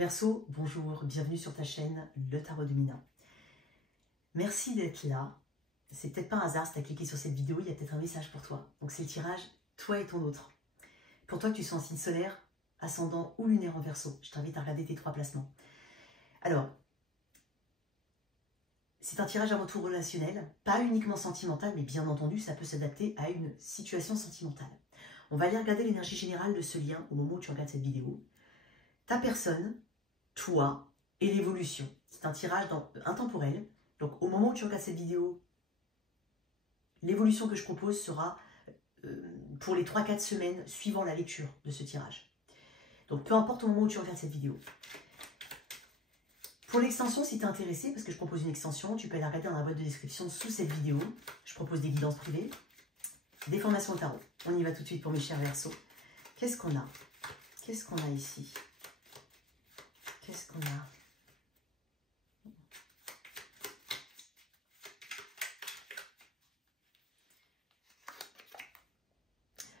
Verseau, bonjour, bienvenue sur ta chaîne Le Tarot de Mina. Merci d'être là. C'est peut-être pas un hasard si tu as cliqué sur cette vidéo, il y a peut-être un message pour toi. Donc c'est le tirage, toi et ton autre. Pour toi que tu sois en signe solaire, ascendant ou lunaire en Verseau, je t'invite à regarder tes 3 placements. Alors, c'est un tirage avant tout relationnel, pas uniquement sentimental, mais bien entendu, ça peut s'adapter à une situation sentimentale. On va aller regarder l'énergie générale de ce lien au moment où tu regardes cette vidéo. Ta personne, toi et l'évolution. C'est un tirage intemporel. Donc au moment où tu regardes cette vidéo, l'évolution que je propose sera pour les 3-4 semaines suivant la lecture de ce tirage. Donc peu importe au moment où tu regardes cette vidéo. Pour l'extension, si tu es intéressé, parce que je propose une extension, tu peux aller regarder dans la boîte de description sous cette vidéo. Je propose des guidances privées, des formations au tarot. On y va tout de suite pour mes chers Verseaux. Qu'est-ce qu'on a? Qu'est-ce qu'on a ici? Qu'est-ce qu'on a?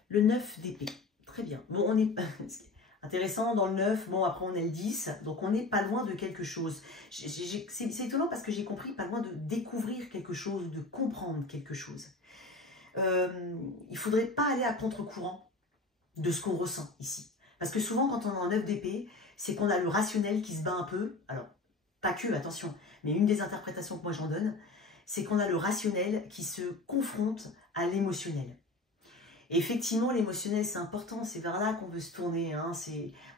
Le 9 d'épée. Très bien. Bon, on est intéressant dans le 9. Bon, après, on est le 10. Donc, on n'est pas loin de quelque chose. C'est étonnant parce que j'ai compris, pas loin de découvrir quelque chose, de comprendre quelque chose. Il ne faudrait pas aller à contre-courant de ce qu'on ressent ici. Parce que souvent, quand on est en 9 d'épée, c'est qu'on a le rationnel qui se bat un peu. Alors, pas que, attention, mais une des interprétations que moi j'en donne, c'est qu'on a le rationnel qui se confronte à l'émotionnel. Et effectivement, l'émotionnel, c'est important, c'est vers là qu'on veut se tourner. Hein.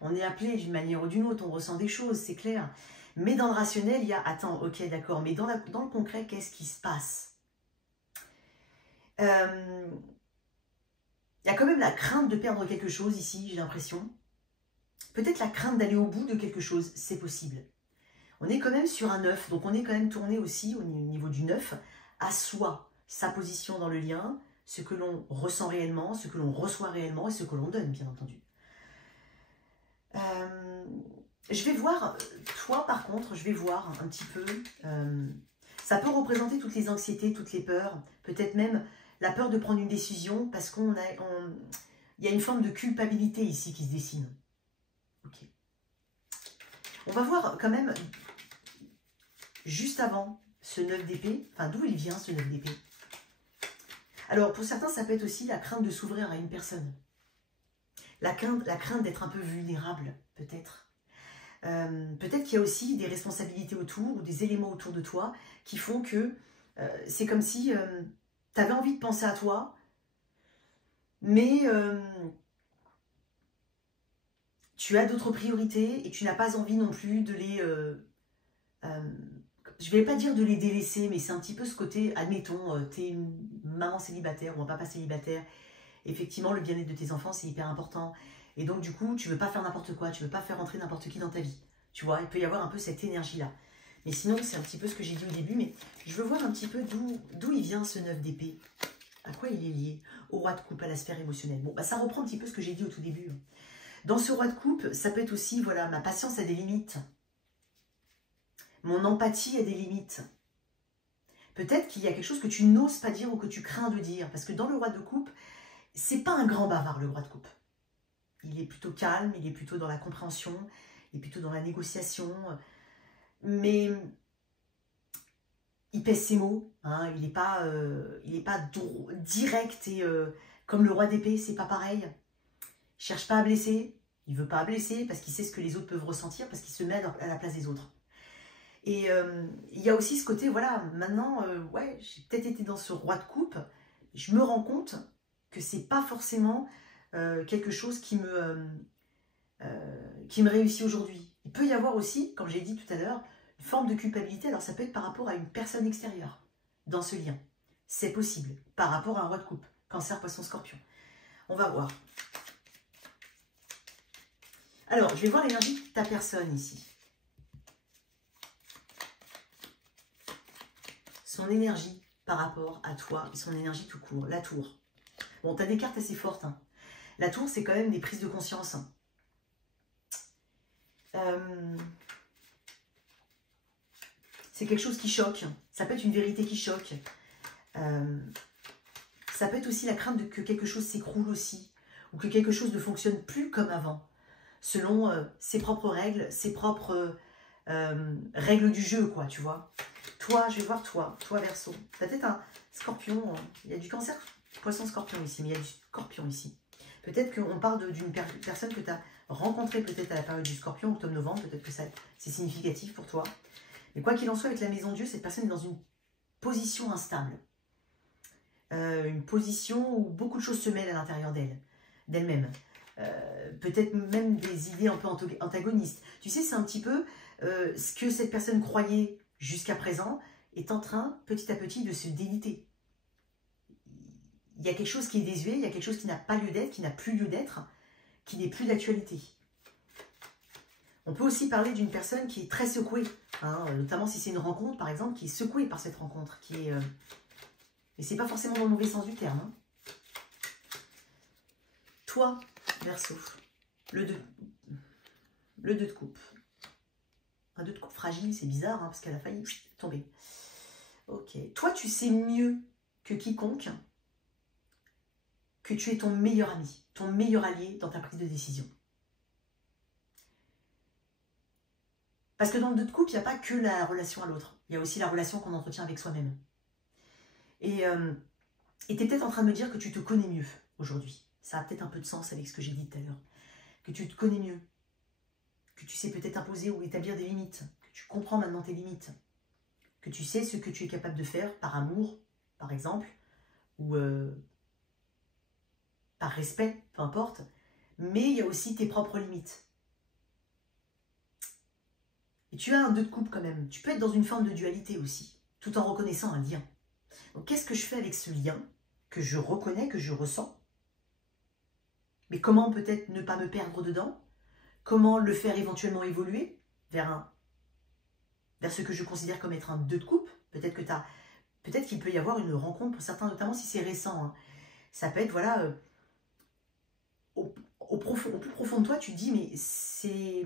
On est appelé d'une manière ou d'une autre, on ressent des choses, c'est clair. Mais dans le rationnel, il y a, attends, ok, d'accord, mais dans le concret, qu'est-ce qui se passe? Il y a quand même la crainte de perdre quelque chose ici, j'ai l'impression. Peut-être la crainte d'aller au bout de quelque chose, c'est possible. On est quand même sur un 9, donc on est quand même tourné aussi au niveau du 9 à soi, sa position dans le lien, ce que l'on ressent réellement, ce que l'on reçoit réellement et ce que l'on donne, bien entendu. Je vais voir, toi par contre, je vais voir un petit peu, ça peut représenter toutes les anxiétés, toutes les peurs, peut-être même la peur de prendre une décision parce qu'il y a une forme de culpabilité ici qui se dessine. Ok. On va voir quand même, juste avant ce 9 d'épée, enfin d'où il vient ce 9 d'épée. Alors pour certains, ça peut être aussi la crainte de s'ouvrir à une personne. La crainte d'être un peu vulnérable, peut-être. Peut-être qu'il y a aussi des responsabilités autour, ou des éléments autour de toi, qui font que c'est comme si tu avais envie de penser à toi, mais tu as d'autres priorités et tu n'as pas envie non plus de les... je ne vais pas dire de les délaisser, mais c'est un petit peu ce côté, admettons, tu es une maman célibataire ou un papa célibataire. Effectivement, le bien-être de tes enfants, c'est hyper important. Et donc, du coup, tu ne veux pas faire n'importe quoi, tu ne veux pas faire rentrer n'importe qui dans ta vie. Tu vois, il peut y avoir un peu cette énergie-là. Mais sinon, c'est un petit peu ce que j'ai dit au début, mais je veux voir un petit peu d'où il vient ce 9 d'épée. À quoi il est lié? Au roi de coupe, à la sphère émotionnelle. Bon, bah, ça reprend un petit peu ce que j'ai dit au tout début. Dans ce roi de coupe, ça peut être aussi, voilà, ma patience a des limites. Mon empathie a des limites. Peut-être qu'il y a quelque chose que tu n'oses pas dire ou que tu crains de dire. Parce que dans le roi de coupe, c'est pas un grand bavard, le roi de coupe. Il est plutôt calme, il est plutôt dans la compréhension, il est plutôt dans la négociation. Mais il pèse ses mots. Hein, il n'est pas direct et comme le roi d'épée, c'est pas pareil. Il cherche pas à blesser. Il veut pas blesser parce qu'il sait ce que les autres peuvent ressentir, parce qu'il se met à la place des autres. Et il y a aussi ce côté, voilà, maintenant, ouais, j'ai peut-être été dans ce roi de coupe, je me rends compte que c'est pas forcément quelque chose qui me réussit aujourd'hui. Il peut y avoir aussi, comme j'ai dit tout à l'heure, une forme de culpabilité, alors ça peut être par rapport à une personne extérieure dans ce lien. C'est possible, par rapport à un roi de coupe, Cancer, Poisson, Scorpion. On va voir. Alors, je vais voir l'énergie de ta personne ici. Son énergie par rapport à toi, et son énergie tout court, la tour. Bon, tu as des cartes assez fortes. Hein. La tour, c'est quand même des prises de conscience. C'est quelque chose qui choque. Ça peut être une vérité qui choque. Ça peut être aussi la crainte que quelque chose s'écroule aussi, ou que quelque chose ne fonctionne plus comme avant. selon ses propres règles, ses propres règles du jeu, quoi, tu vois. Toi, je vais voir toi Verseau. Tu as peut-être un scorpion, il y a du cancer, poisson scorpion ici, mais il y a du scorpion ici. Peut-être qu'on parle d'une personne que tu as rencontrée peut-être à la période du scorpion, octobre-novembre, peut-être que c'est significatif pour toi. Mais quoi qu'il en soit, avec la maison Dieu, cette personne est dans une position instable. Une position où beaucoup de choses se mêlent à l'intérieur d'elle-même. Peut-être même des idées un peu antagonistes. Tu sais, c'est un petit peu ce que cette personne croyait jusqu'à présent est en train, petit à petit, de se déliter. Il y a quelque chose qui est désuet, il y a quelque chose qui n'a pas lieu d'être, qui n'a plus lieu d'être, qui n'est plus d'actualité. On peut aussi parler d'une personne qui est très secouée, hein, notamment si c'est une rencontre, par exemple, qui est secouée par cette rencontre, qui est... et c'est pas forcément dans le mauvais sens du terme. Hein. Toi, Verseau, le 2 de coupe. Un 2 de coupe fragile, c'est bizarre, hein, parce qu'elle a failli tomber. Ok. Toi, tu sais mieux que quiconque que tu es ton meilleur ami, ton meilleur allié dans ta prise de décision. Parce que dans le 2 de coupe, il n'y a pas que la relation à l'autre. Il y a aussi la relation qu'on entretient avec soi-même. Et tu es peut-être en train de me dire que tu te connais mieux aujourd'hui. Ça a peut-être un peu de sens avec ce que j'ai dit tout à l'heure. Que tu te connais mieux. Que tu sais peut-être imposer ou établir des limites. Que tu comprends maintenant tes limites. Que tu sais ce que tu es capable de faire par amour, par exemple, ou par respect, peu importe. Mais il y a aussi tes propres limites. Et tu as un 2 de coupe quand même. Tu peux être dans une forme de dualité aussi, tout en reconnaissant un lien. Donc qu'est-ce que je fais avec ce lien que je reconnais, que je ressens? Mais comment peut-être ne pas me perdre dedans? Comment le faire éventuellement évoluer vers ce que je considère comme être un 2 de coupe? Peut-être qu'il peut y avoir une rencontre pour certains, notamment si c'est récent. Hein. Ça peut être, voilà, au plus profond de toi, tu te dis, mais c'est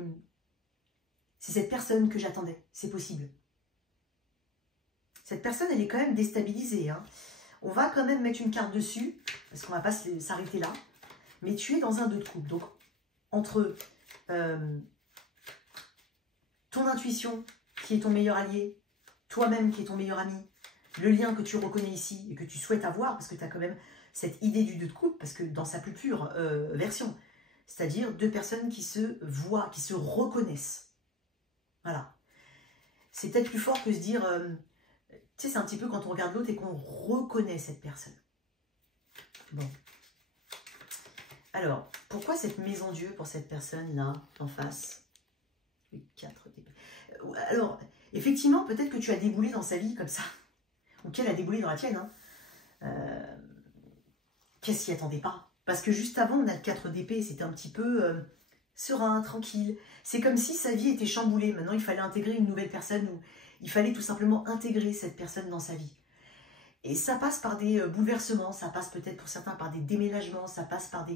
cette personne que j'attendais, c'est possible. Cette personne, elle est quand même déstabilisée. Hein. On va quand même mettre une carte dessus, parce qu'on ne va pas s'arrêter là. Mais tu es dans un 2 de coupe. Donc, entre ton intuition, qui est ton meilleur allié, toi-même qui est ton meilleur ami, le lien que tu reconnais ici et que tu souhaites avoir, parce que tu as quand même cette idée du 2 de coupe, parce que dans sa plus pure version, c'est-à-dire 2 personnes qui se voient, qui se reconnaissent. Voilà. C'est peut-être plus fort que se dire... tu sais, c'est un petit peu quand on regarde l'autre et qu'on reconnaît cette personne. Bon. Alors, pourquoi cette maison Dieu pour cette personne-là, en face? 4 d'épée. Alors, effectivement, peut-être que tu as déboulé dans sa vie comme ça. Ou qu'elle a déboulé dans la tienne. Hein. Qu'elle s'y attendait pas. Parce que juste avant, on a le 4 d'épée. C'était un petit peu serein, tranquille. C'est comme si sa vie était chamboulée. Maintenant, il fallait intégrer une nouvelle personne. Ou il fallait tout simplement intégrer cette personne dans sa vie. Et ça passe par des bouleversements. Ça passe peut-être pour certains par des déménagements. Ça passe par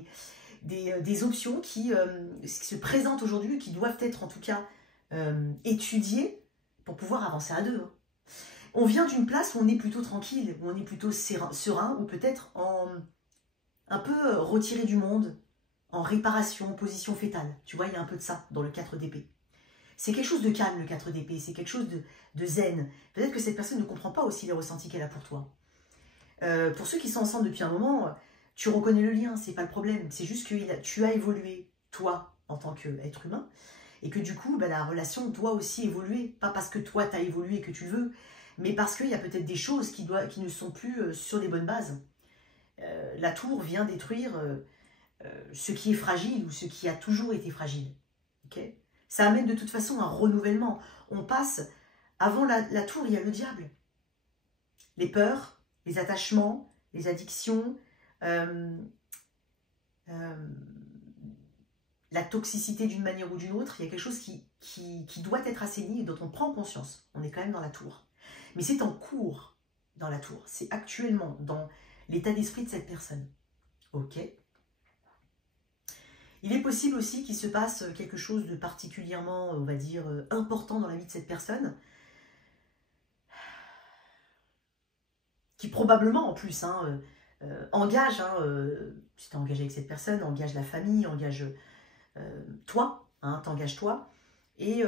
des options qui se présentent aujourd'hui, qui doivent être en tout cas étudiées pour pouvoir avancer à deux. Hein. On vient d'une place où on est plutôt tranquille, où on est plutôt serein, ou peut-être un peu retiré du monde, en réparation, position fétale. Tu vois, il y a un peu de ça dans le 4 d'épée. C'est quelque chose de calme, le 4 d'épée, c'est quelque chose de zen. Peut-être que cette personne ne comprend pas aussi les ressentis qu'elle a pour toi. Pour ceux qui sont ensemble depuis un moment, tu reconnais le lien, c'est pas le problème. C'est juste que tu as évolué, toi, en tant qu'être humain, et que du coup, bah, la relation doit aussi évoluer. Pas parce que toi, tu as évolué et que tu le veux, mais parce qu'il y a peut-être des choses qui ne sont plus sur les bonnes bases. La tour vient détruire ce qui est fragile ou ce qui a toujours été fragile. Okay, ça amène de toute façon un renouvellement. On passe, avant la tour, il y a le diable. Les peurs, les attachements, les addictions, la toxicité d'une manière ou d'une autre, il y a quelque chose qui doit être assaini et dont on prend conscience. On est quand même dans la tour. Mais c'est en cours dans la tour. C'est actuellement dans l'état d'esprit de cette personne. Ok. Il est possible aussi qu'il se passe quelque chose de particulièrement, on va dire, important dans la vie de cette personne. Qui probablement, en plus, engage, si tu es engagé avec cette personne, engage la famille, engage toi, hein, t'engages-toi. Et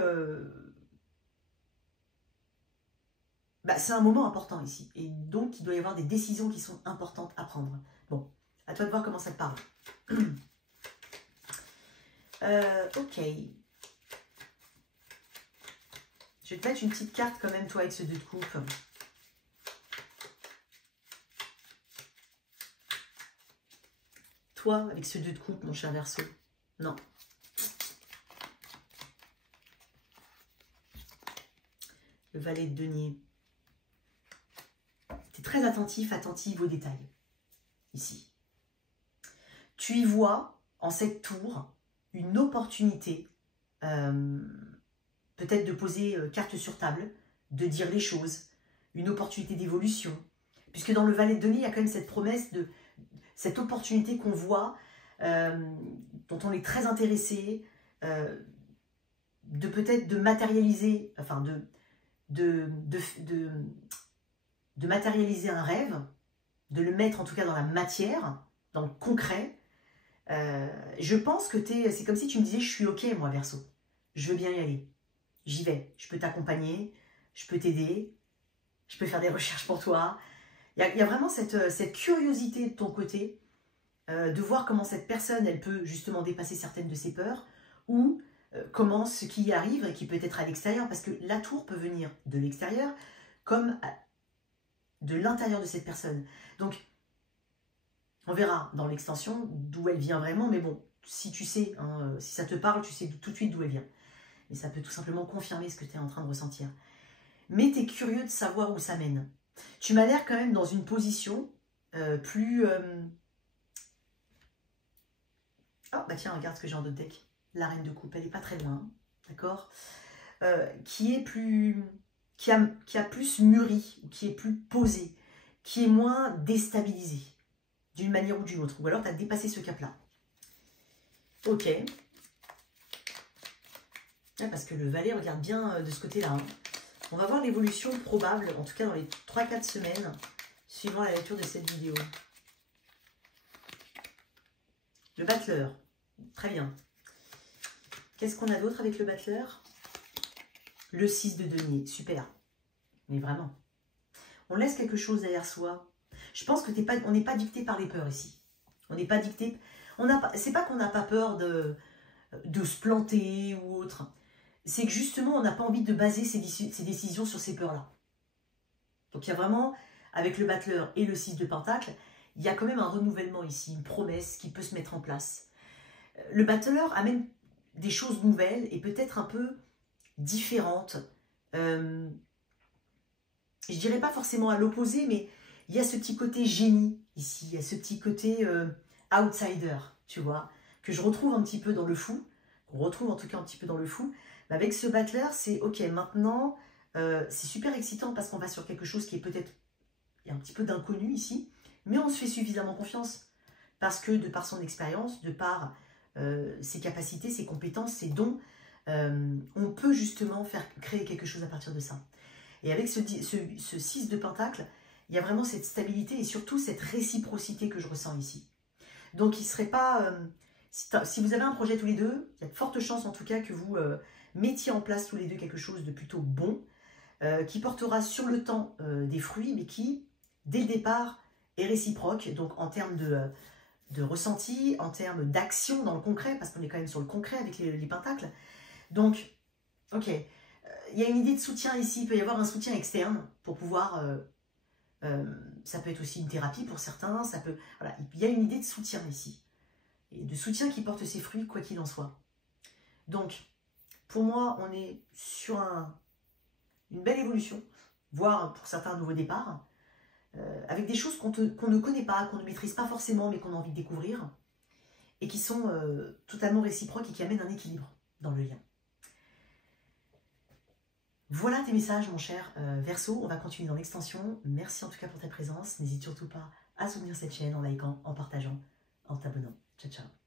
bah, c'est un moment important ici. Et donc, il doit y avoir des décisions qui sont importantes à prendre. Bon, à toi de voir comment ça te parle. Ok. Je vais te mettre une petite carte quand même, toi, avec ce 2 de coupe. Toi, avec ce 2 de coupe, mon cher Verseau. Non. Le valet de denier. Tu es très attentif, attentive aux détails. Ici. Tu y vois, en cette tour, une opportunité, peut-être de poser carte sur table, de dire les choses, une opportunité d'évolution. Puisque dans le valet de denier, il y a quand même cette promesse de cette opportunité qu'on voit, dont on est très intéressé, de peut-être de matérialiser, enfin de matérialiser un rêve, de le mettre en tout cas dans la matière, dans le concret. Je pense que c'est comme si tu me disais, je suis ok moi Verseau, je veux bien y aller, j'y vais, je peux t'accompagner, je peux t'aider, je peux faire des recherches pour toi. Il y a vraiment cette curiosité de ton côté, de voir comment cette personne, elle peut justement dépasser certaines de ses peurs, ou comment ce qui y arrive, et qui peut être à l'extérieur, parce que la tour peut venir de l'extérieur, comme de l'intérieur de cette personne. Donc, on verra dans l'extension d'où elle vient vraiment, mais bon, si tu sais, hein, si ça te parle, tu sais tout de suite d'où elle vient. Mais ça peut tout simplement confirmer ce que tu es en train de ressentir. Mais tu es curieux de savoir où ça mène. Tu m'as l'air quand même dans une position plus... Oh, bah tiens, regarde ce que j'ai en d'autres deck. La reine de coupe, elle n'est pas très loin, d'accord, qui est plus... Qui a plus mûri, qui est plus posé, qui est moins déstabilisé, d'une manière ou d'une autre. Ou alors, tu as dépassé ce cap-là. Ok. Ah, parce que le valet regarde bien de ce côté-là. Hein. On va voir l'évolution probable, en tout cas dans les 3-4 semaines, suivant la lecture de cette vidéo. Le battleur. Très bien. Qu'est-ce qu'on a d'autre avec le battleur? Le 6 de denier. Super. Mais vraiment. On laisse quelque chose derrière soi. Je pense que on n'est pas dicté par les peurs ici. On n'est pas dicté... C'est pas qu'on n'a pas peur de se planter ou autre. C'est que justement, on n'a pas envie de baser ses décisions sur ces peurs-là. Donc il y a vraiment, avec le battleur et le 6 de pentacle, il y a quand même un renouvellement ici, une promesse qui peut se mettre en place. Le battleur amène des choses nouvelles et peut-être un peu différentes. Je dirais pas forcément à l'opposé, mais il y a ce petit côté génie ici, il y a ce petit côté outsider, tu vois, que je retrouve un petit peu dans le fou, qu'on retrouve en tout cas un petit peu dans le fou. Mais avec ce battleur, c'est ok, maintenant, c'est super excitant parce qu'on va sur quelque chose qui est peut-être, il y a un petit peu d'inconnu ici, mais on se fait suffisamment confiance parce que de par son expérience, de par ses capacités, ses compétences, ses dons, on peut justement créer quelque chose à partir de ça. Et avec ce 6 de pentacle, il y a vraiment cette stabilité et surtout cette réciprocité que je ressens ici. Donc il ne serait pas... si vous avez un projet tous les deux, il y a de fortes chances en tout cas que vous mettiez en place tous les deux quelque chose de plutôt bon, qui portera sur le temps des fruits, mais qui, dès le départ, est réciproque, donc en termes de ressenti, en termes d'action dans le concret, parce qu'on est quand même sur le concret avec les pentacles. Donc, ok, il y a une idée de soutien ici, il peut y avoir un soutien externe pour pouvoir... ça peut être aussi une thérapie pour certains, ça peut... Voilà, il y a une idée de soutien ici, et de soutien qui porte ses fruits, quoi qu'il en soit. Donc, pour moi, on est sur une belle évolution, voire pour certains un nouveau départ, avec des choses qu'on ne connaît pas, qu'on ne maîtrise pas forcément, mais qu'on a envie de découvrir, et qui sont totalement réciproques et qui amènent un équilibre dans le lien. Voilà tes messages, mon cher Verseau. On va continuer dans l'extension. Merci en tout cas pour ta présence. N'hésite surtout pas à soutenir cette chaîne en likant, en partageant, en t'abonnant. Ciao, ciao.